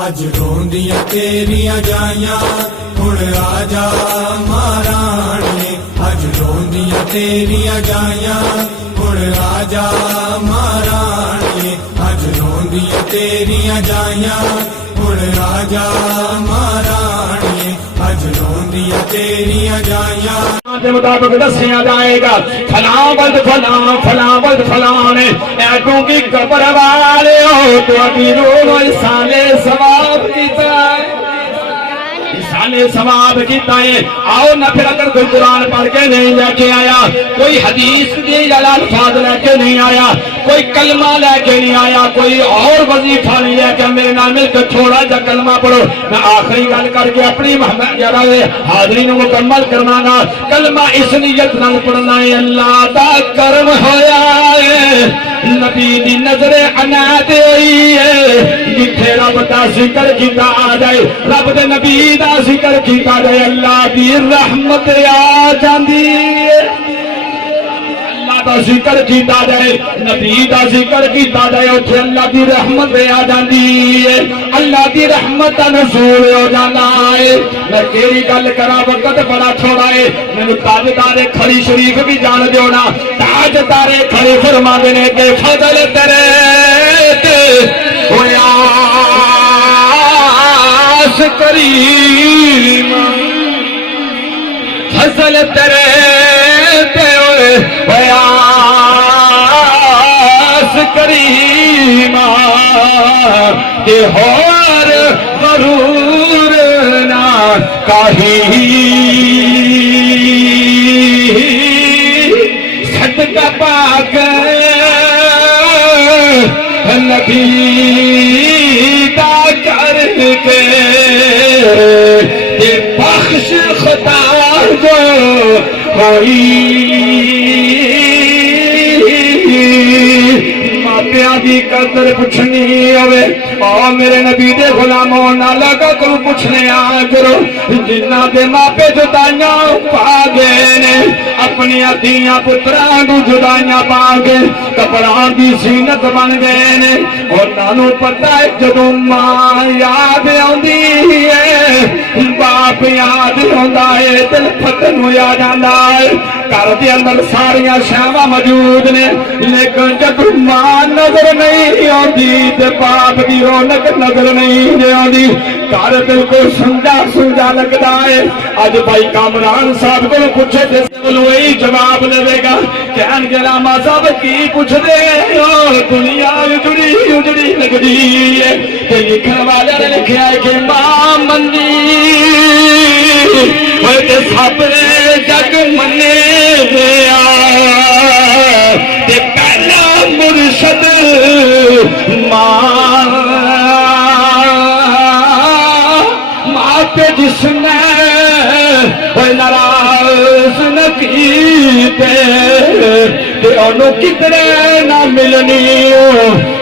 اج روندیاں تیریاں جائیاں ہن راجا مہارانے اج روندیاں تیریاں جائیاں ہن راجا مہارانے اج روندیاں تیریاں جائیاں ہن راجا مہارانے اج روندیاں تیریاں جائیاں کے مطابق دسیا جائے گا فلاں بلد فلاں فلاں بلد فلاں نے ایٹوں کی قبر والے ہو تو ابھی روح سالے ثواب کیتا ہے سالے ثواب کیتا ہے آؤ نہ پھر اگر کوئی قرآن پڑھ کے نہیں لے کے آیا کوئی حدیث دی یا الفاظ لے کے نہیں آیا کوئی کلمہ لے کے نہیں آیا کوئی اور وظیفہ نہیں لے کے میرے نام مل کے تھوڑا جا کلمہ پڑھو میں آخری گل کر کے اپنی حاضری نو مکمل کرنا گا کلمہ اس نیت نال پڑھنا ہے اللہ دا کرم ہویا ہے نبی دی نظر عنایت ہوئی ہے جتھے رب دا ذکر کیتا آ جائے رب دے نبی دا ذکر کیتا جائے اللہ دی رحمت آ جاندی ہے اللہ دا ذکر کیتا جائے نبی دا ذکر کیتا جائے اتھے اللہ دی رحمت آ جاندی ہے اللہ دی رحمت دا نزول ہو جانا ہے میں کیڑی گل کرا وقت بڑا تھوڑا ہے مینوں تاجدار کھڑی شریف بھی جان دیو نا تاجدار کھڑی فرما دینے کہ فضل تیرے تے ہویا کریم فضل تیرے تے ہویا کریم کہ ہور غرور نہ کاہی صدقہ پاک نبی دا کر کے یہ بخش خطا جو ہوئی ماپیاں دی قدر پوچھنی ہوئے اور میرے نبی دے غلاموں نہ لگا کرو پوچھنے آ کرو جنہ دے ماپے جدائیاں پا گئے نے اپنی ادھیاں پتران کو جدائیاں پا گئے کپڑان دی زینت بن گئے نے اور نانو پتہ ہے جدو ماں یاد آندی ہے باپ یاد آندا ہے دل پھٹن یاد آندا ہے گھر دے اندر ساریاں شاواں موجود نے لیکن جب ماں نظر نہیں آندی تے باپ دی رونق نظر نہیں آندی گھر بالکل سمجھا لگتا ہے اج بھائی کامران صاحب کو پوچھے تے وہی جواب دے گا کہن گے راما صاحب کی پوچھ دے ہو دنیا اجڑی لگدی ہے تے لکھن والے نے لکھیا ہے کہ ماں منی ہوئے تے سب جگ منے تے پہلا مرشد ماں تے جس نے ناراض نہ کیتے تے انہوں کتنے نہ ملنی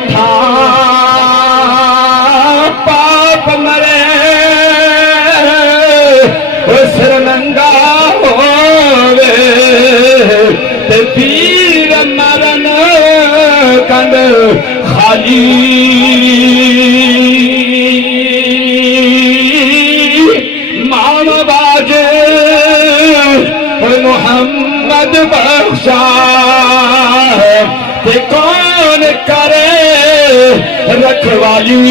تھا پاپ مرے سر ننگا ہوئے تے پیر مرن کند خالی محمد بخشا تے کون کرے رکھوالی